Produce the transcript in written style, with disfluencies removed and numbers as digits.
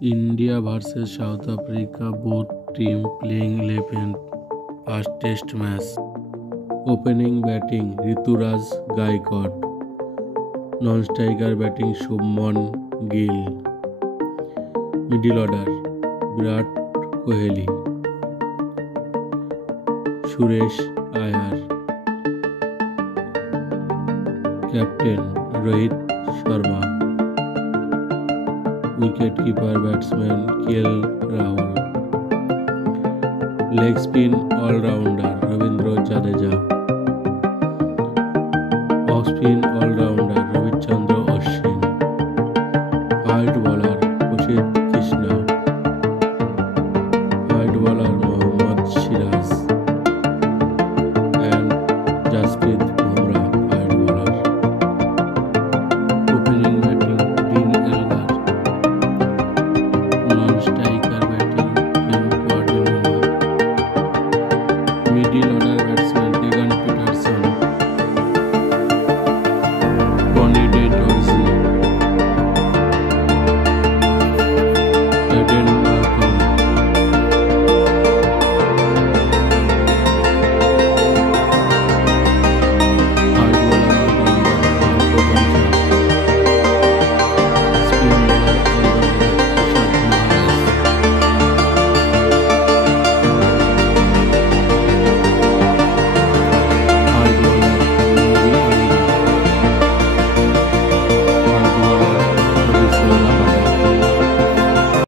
India vs South Africa, both team playing 11 first test match. Opening batting Rituraj Gaikwad, non-striker batting Shubman Gill, middle order Virat Kohli, Suresh Iyer, captain Rohit Sharma, wicket-keeper batsman KL Rahul, leg spin all-rounder Ravindra Jadeja, off-spin all-rounder Ravichandra Ashwin.